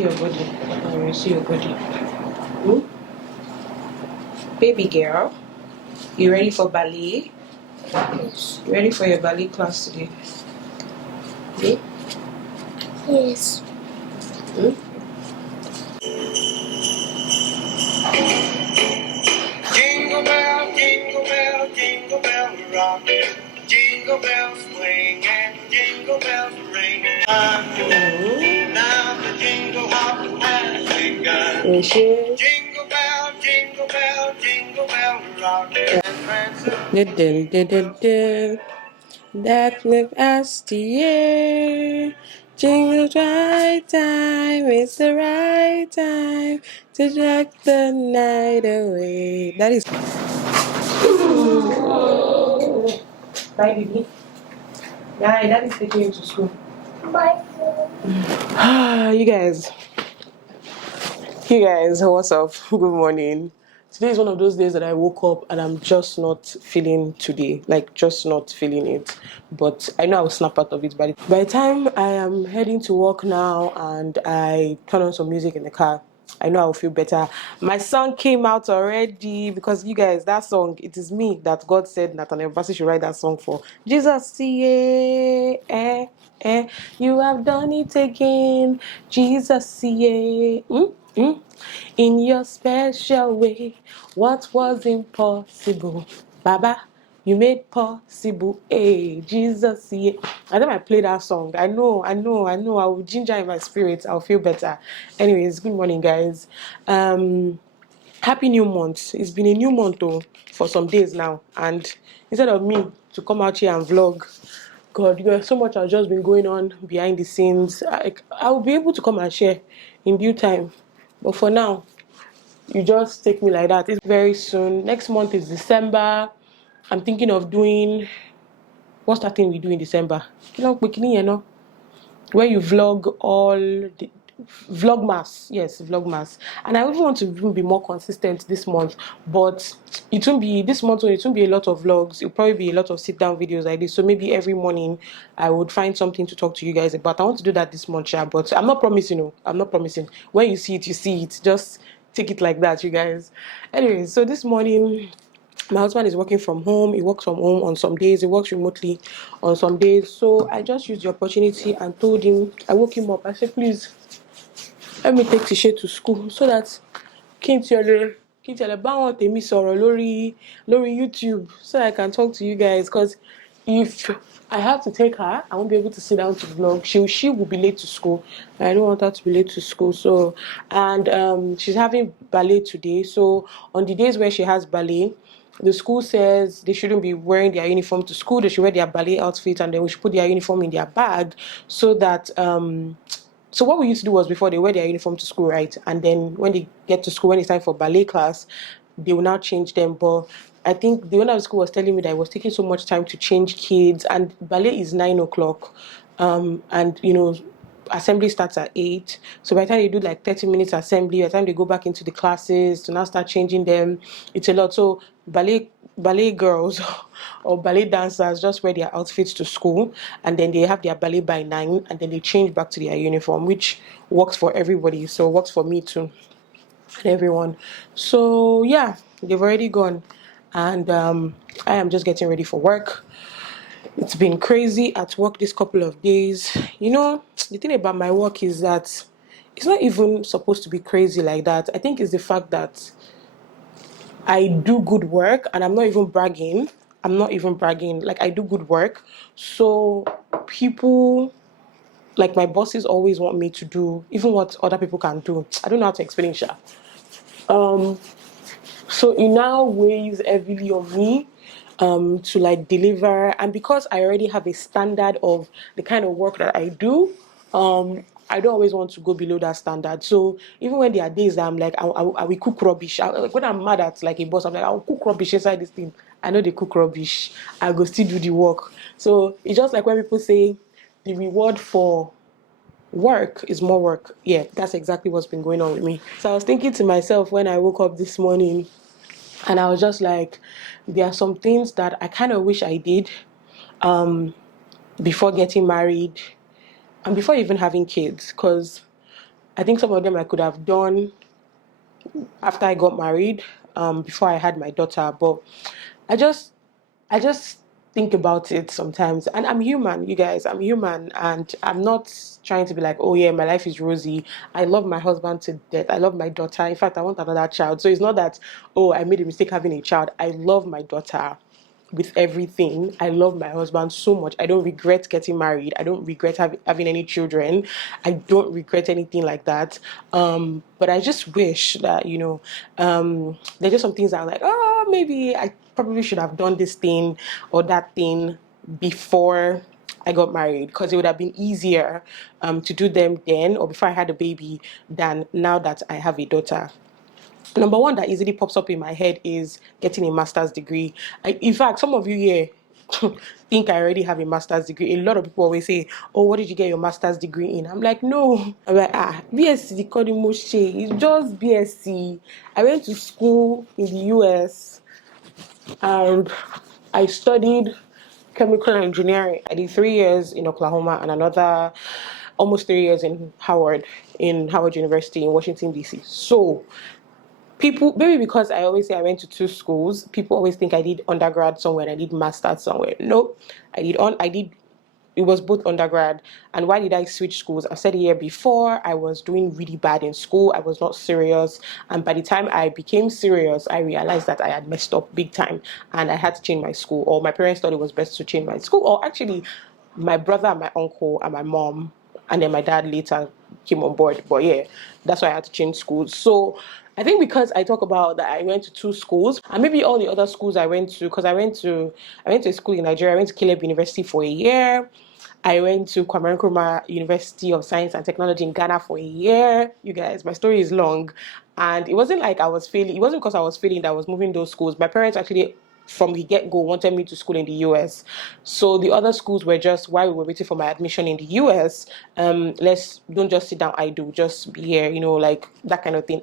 see your body. I want to see your body. Hmm? Baby girl, you ready for ballet? Yes. You ready for your ballet class today? Hmm? Yes. Hmm? Jingle bell rock. Jingle bells swing and jingle bells ring. Now the jingle hop has begun. Jingle bell, jingle bell rock. That look as the year. Jingle's right time, it's the right time to drag the night away. That is. Bye, baby. Yeah, that is taking you to school. Bye. You guys, what's up? Good morning. Today is one of those days that I woke up and I'm just not feeling today, like just not feeling it. But I know I will snap out of it. By the time I am heading to work now and I turn on some music in the car, I know I will feel better. My song came out already because you guys, that song, it is me that God said Nathaniel Bassey should write that song for. Jesus, yeah, you have done it again. Jesus, yeah. In your special way, what was impossible, Baba, you made possible. Hey, Jesus, yeah. I think I play that song. I know. I will ginger in my spirit. I'll feel better. Anyways, good morning, guys. Happy new month. It's been a new month though for some days now, and instead of me to come out here and vlog, God, there's so much has just been going on behind the scenes. I will be able to come and share in due time, but for now, you just take me like that. It's very soon. Next month is December. I'm thinking of doing what's that thing we do in December? Where you vlog all the vlogmas. Yes, vlogmas. And I even want to even be more consistent this month, but it won't be this month. It won't be a lot of vlogs. It'll probably be a lot of sit down videos like this. So maybe every morning I would find something to talk to you guys about. I want to do that this month, yeah, but I'm not promising. No, I'm not promising. When you see it, you see it. Just take it like that, you guys. Anyway, so this morning my husband is working from home. He works from home on some days. He works remotely on some days. So I just used the opportunity and told him, I woke him up. I said, please, let me take Tishe to school so that Kintele báwọn tèmi sọ̀rọ̀ lórí YouTube so I can talk to you guys. Because if I have to take her, I won't be able to sit down to vlog. She will be late to school. I don't want her to be late to school. So, and she's having ballet today. So on the days where she has ballet, the school says they shouldn't be wearing their uniform to school. They should wear their ballet outfit, and then we should put their uniform in their bag so that so what we used to do was before they wear their uniform to school, right? And then when they get to school, when it's time for ballet class, they will now change them. But I think the owner of the school was telling me that it was taking so much time to change kids, and ballet is 9 o'clock. And assembly starts at 8. So by the time they do like 30 minutes assembly, by the time they go back into the classes to now start changing them, it's a lot. So ballet girls or ballet dancers just wear their outfits to school, and then they have their ballet by 9, and then they change back to their uniform, which works for everybody. So it works for me too and everyone. So yeah, they've already gone, and I am just getting ready for work. It's been crazy at work this couple of days. The thing about my work is that it's not even supposed to be crazy like that. I think it's the fact that I do good work, and I'm not even bragging. Like, I do good work. So people, like my bosses, always want me to do even what other people can do. I don't know how to explain it, Sha. So it now weighs heavily on me to like deliver, and because I already have a standard of the kind of work that I do, I don't always want to go below that standard. So even when there are days that I'm like, I will cook rubbish. When I'm mad at like a boss, I'm like, I'll cook rubbish inside this thing. I know they cook rubbish. I go still do the work. So it's just like when people say the reward for work is more work. Yeah, that's exactly what's been going on with me. So I was thinking to myself when I woke up this morning, and I was just like, there are some things that I kind of wish I did before getting married and before even having kids. Because I think some of them I could have done after I got married, before I had my daughter. But I just I just think about it sometimes, and I'm human, you guys. I'm human, and I'm not trying to be like, oh yeah, my life is rosy. I love my husband to death. I love my daughter. In fact, I want another child. So it's not that, oh, I made a mistake having a child. I love my daughter with everything. I love my husband so much. I don't regret getting married. I don't regret having any children. I don't regret anything like that. But I just wish that, there's just some things that I'm like, oh, maybe I probably should have done this thing or that thing before I got married, because it would have been easier to do them then or before I had a baby than now that I have a daughter. Number one that easily pops up in my head is getting a master's degree. In fact, some of you here think I already have a master's degree. A lot of people always say, oh, what did you get your master's degree in? I'm like, no. I'm like, BSc, it's just BSc. I went to school in the US and I studied chemical engineering. I did 3 years in Oklahoma and another almost 3 years in Howard University in Washington, D.C. So people, maybe because I always say I went to two schools, people always think I did undergrad somewhere and I did master's somewhere. No, I did it was both undergrad. And why did I switch schools? I said a year before, I was doing really bad in school. I was not serious. And by the time I became serious, I realized that I had messed up big time and I had to change my school. Or my parents thought it was best to change my school. Or actually, my brother and my uncle and my mom and then my dad later came on board. But yeah, that's why I had to change schools. So I think because I talk about that I went to two schools and maybe all the other schools I went to, because I went to a school in Nigeria. I went to Caleb University for a year. I went to Kwame Nkrumah University of Science and Technology in Ghana for a year. You guys, my story is long. And it wasn't like I was failing. It wasn't because I was failing that I was moving those schools. My parents actually, from the get-go, wanted me to school in the US. So the other schools were just, while we were waiting for my admission in the US, let's don't just sit down idle, just be here, like that kind of thing.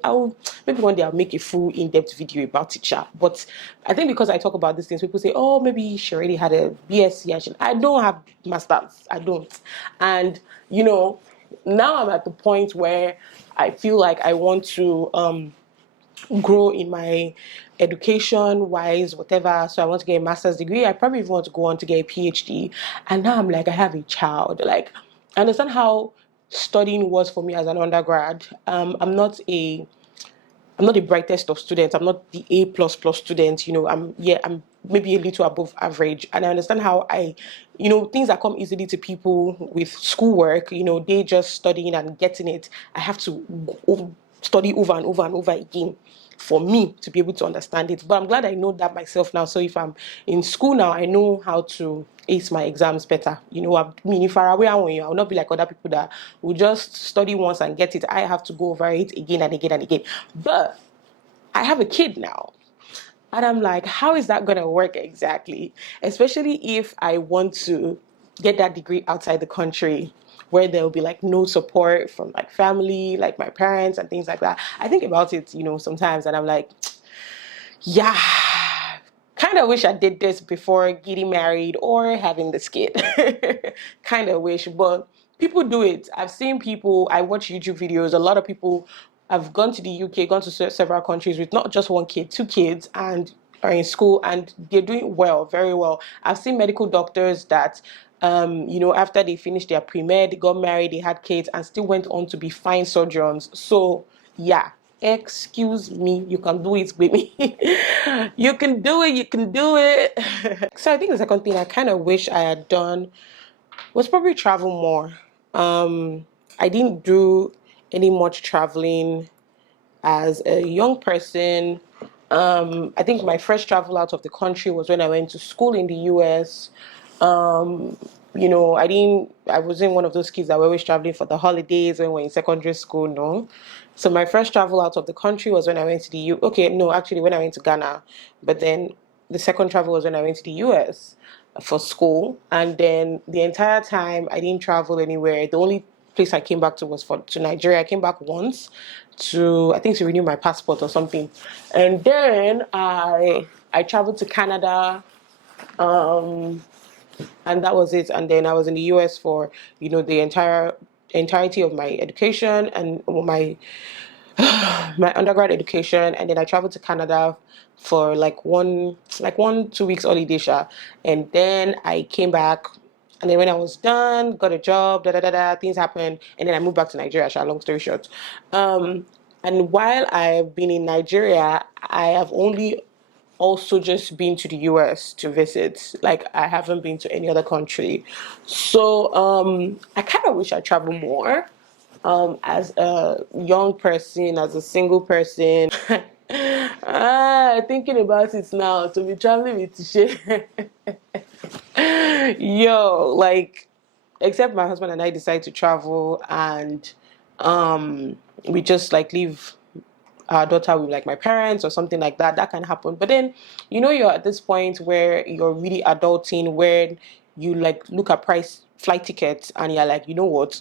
Maybe one day I'll make a full in-depth video about teacher. But I think because I talk about these things, people say, oh, maybe she already had a BSc. I don't have masters. I don't. And, now I'm at the point where I feel like I want to grow in my education wise, whatever. So I want to get a master's degree. I probably even want to go on to get a PhD. And now I'm like, I have a child. Like, I understand how studying was for me as an undergrad. I'm not the brightest of students. I'm not the A plus plus student. I'm maybe a little above average. And I understand how things that come easily to people with schoolwork, they just studying and getting it. I have to study over and over and over again for me to be able to understand it. But I'm glad I know that myself now. So if I'm in school now, I know how to ace my exams better. If I'll not be like other people that will just study once and get it. I have to go over it again and again and again. But I have a kid now. And I'm like, how is that going to work exactly? Especially if I want to get that degree outside the country where there'll be like no support from like family, like my parents and things like that. I think about it, sometimes and I'm like, yeah, kind of wish I did this before getting married or having this kid. Kind of wish, but people do it. I've seen people, I watch YouTube videos, a lot of people have gone to the UK, gone to several countries with not just one kid, two kids, and are in school and they're doing well, very well. I've seen medical doctors that after they finished their pre-med, they got married, they had kids, and still went on to be fine surgeons. So, yeah, excuse me, you can do it, baby. You can do it, you can do it. So I think the second thing I kind of wish I had done was probably travel more. I didn't do any much traveling as a young person. I think my first travel out of the country was when I went to school in the US. I wasn't one of those kids that were always traveling for the holidays when we were in secondary school, no. So my first travel out of the country was when I went to the when I went to Ghana. But then the second travel was when I went to the US for school. And then the entire time I didn't travel anywhere. The only place I came back to was to Nigeria. I came back once to renew my passport or something. And then I traveled to Canada, and that was it. And then I was in the US for the entire entirety of my education and my my undergrad education, and then I traveled to Canada for like 2 weeks holiday sha. And then I came back, and then when I was done, got a job, things happened, and then I moved back to Nigeria sha, long story short. And while I've been in Nigeria, I have only also just been to the US to visit. Like, I haven't been to any other country. So I kind of wish I traveled more as a young person, as a single person. Thinking about it now, to be traveling with Tisha. Yo, like, except my husband and I decide to travel, and we just like leave our daughter with like my parents or something like that. That can happen. But then, you're at this point where you're really adulting, where you like look at price flight tickets and you're like, you know what?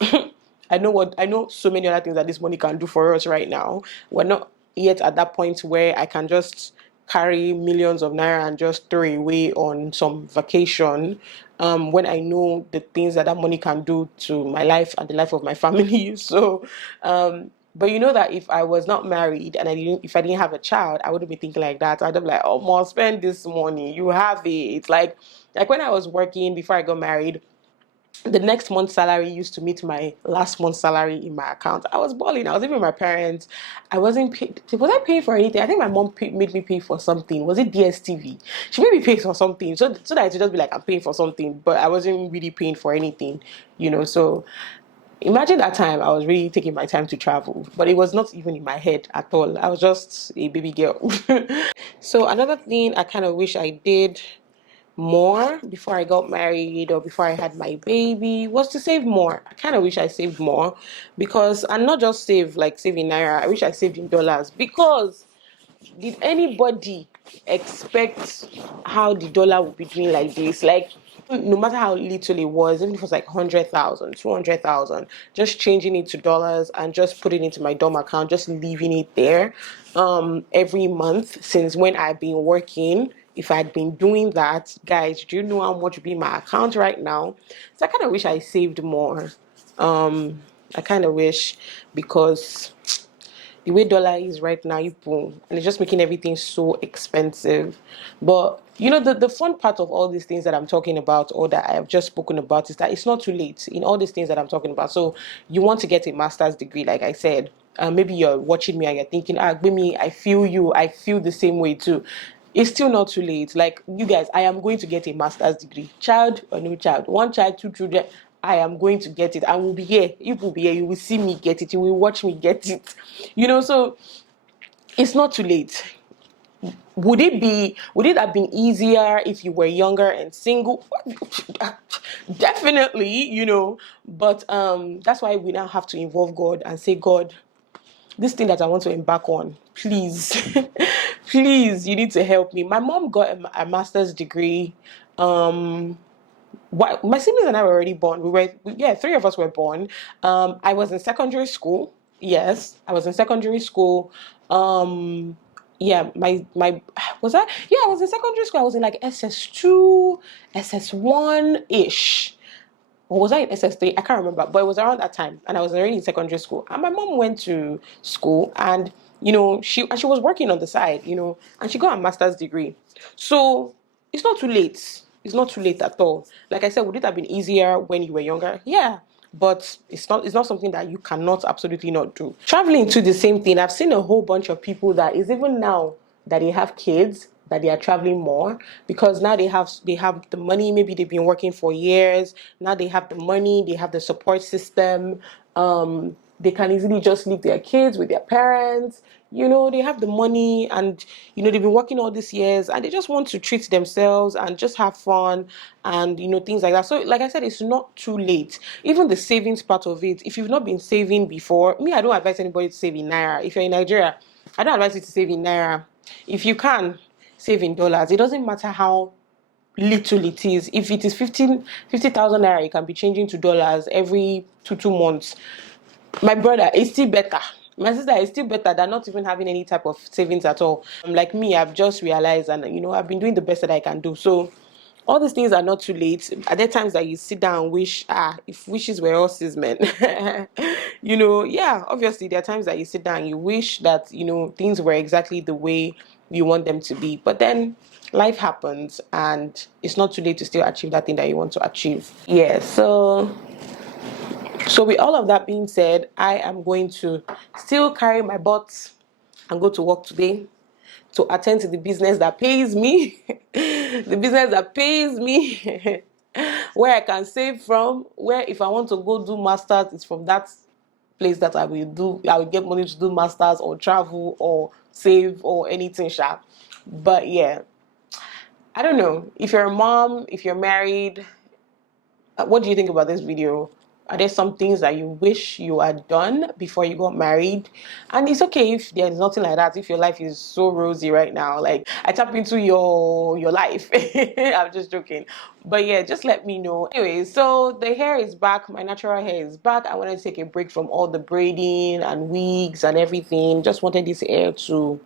I know so many other things that this money can do for us right now. We're not yet at that point where I can just carry millions of naira and just throw away on some vacation, when I know the things that money can do to my life and the life of my family. So but you know that if I was not married and if I didn't have a child, I wouldn't be thinking like that. I'd be like, oh, mom, spend this money. You have it. It's like when I was working before I got married, the next month's salary used to meet my last month's salary in my account. I was balling. I was even with my parents. I wasn't paid. Was I paying for anything? I think my mom made me pay for something. Was it DSTV? She made me pay for something, so that it would just be like I'm paying for something, but I wasn't really paying for anything, So imagine that time I was really taking my time to travel, but it was not even in my head at all. I was just a baby girl. So another thing I kind of wish I did more before I got married or before I had my baby was to save more. I kind of wish I saved more, because, and not just saving naira, I wish I saved in dollars, because did anybody expect how the dollar would be doing like this? Like, no matter how little it was, even if it was like 100,000, 200,000, just changing it to dollars and just putting it into my dorm account, just leaving it there every month since when I've been working. If I'd been doing that, guys, do you know how much would be my account right now? So I kind of wish I saved more. I kind of wish, because the way dollar is right now, and it's just making everything so expensive. But the fun part of all these things that I'm talking about, or that I have just spoken about, is that it's not too late in all these things that I'm talking about. So you want to get a master's degree, like I said. Maybe you're watching me and you're thinking, Gbemi, I feel you. I feel the same way too. It's still not too late. Like, you guys, I am going to get a master's degree. Child or no child, one child, two children, I am going to get it. I will be here. You will be here. You will see me get it. You will watch me get it. So it's not too late. Would it have been easier if you were younger and single? Definitely, but that's why we now have to involve God and say, God, this thing that I want to embark on, please, please, you need to help me. My mom got a master's degree. My siblings and I were already born. Three of us were born. I was in secondary school. Yes, I was in secondary school. My was I? Yeah, I was in secondary school. I was in like SS2, SS1 ish. Or was I in SS3? I can't remember, but it was around that time, and I was already in secondary school. And my mom went to school, and she was working on the side, and she got a master's degree. So it's not too late. It's not too late at all. Like I said, would it have been easier when you were younger? Yeah, but it's not. It's not something that you cannot absolutely not do. Traveling to the same thing. I've seen a whole bunch of people that is even now that they have kids, that they are traveling more, because now they have the money. Maybe they've been working for years. Now they have the money, they have the support system. They can easily just leave their kids with their parents. They have the money, and they've been working all these years, and they just want to treat themselves and just have fun, and things like that. So like I said, it's not too late. Even the savings part of it, if you've not been saving before, I don't advise anybody to save in naira. If you're in Nigeria, I don't advise you to save in naira. If you can save in dollars, it doesn't matter how little it is. If it is 50,000 naira, you can be changing to dollars every two months. My brother, it's still better. My sister, is still better than not even having any type of savings at all. Like me, I've just realized, and I've been doing the best that I can do. So all these things are not too late. Are there times that you sit down and wish, if wishes were horses, man? Yeah, obviously there are times that you sit down and you wish that, things were exactly the way you want them to be. But then life happens and it's not too late to still achieve that thing that you want to achieve. Yeah, so with all of that being said, I am going to still carry my butt and go to work today to attend to the business that pays me, the business that pays me, where I can save from, where if I want to go do masters, it's from that place that I will get money to do masters or travel or save or anything sharp. But yeah, I don't know. If you're a mom, if you're married, what do you think about this video? Are there some things that you wish you had done before you got married? And it's okay if there's nothing like that, if your life is so rosy right now. Like, I tap into your life. I'm just joking. But yeah, just let me know. Anyway, so the hair is back. My natural hair is back. I wanted to take a break from all the braiding and wigs and everything. Just wanted this hair to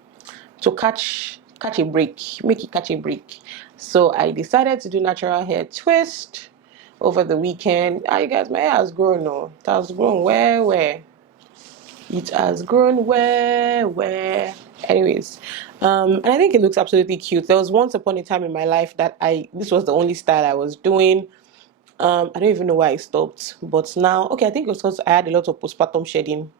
catch a break, make it catch a break. So I decided to do natural hair twist over the weekend. You guys, my hair has grown. No, it has grown where it has grown where. Anyways, and I think it looks absolutely cute. There was once upon a time in my life that this was the only style I was doing. I don't even know why I stopped, but now, okay, I think it was because I had a lot of postpartum shedding,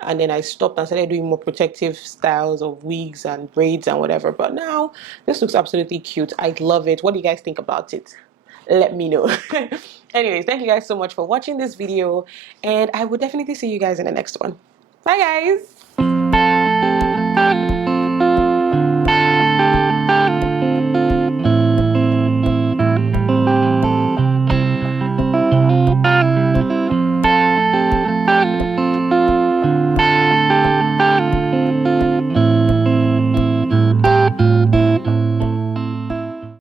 and then I stopped and started doing more protective styles of wigs and braids and whatever. But now this looks absolutely cute. I love it. What do you guys think about it? Let me know. Anyways, thank you guys so much for watching this video, and I will definitely see you guys in the next one. Bye guys.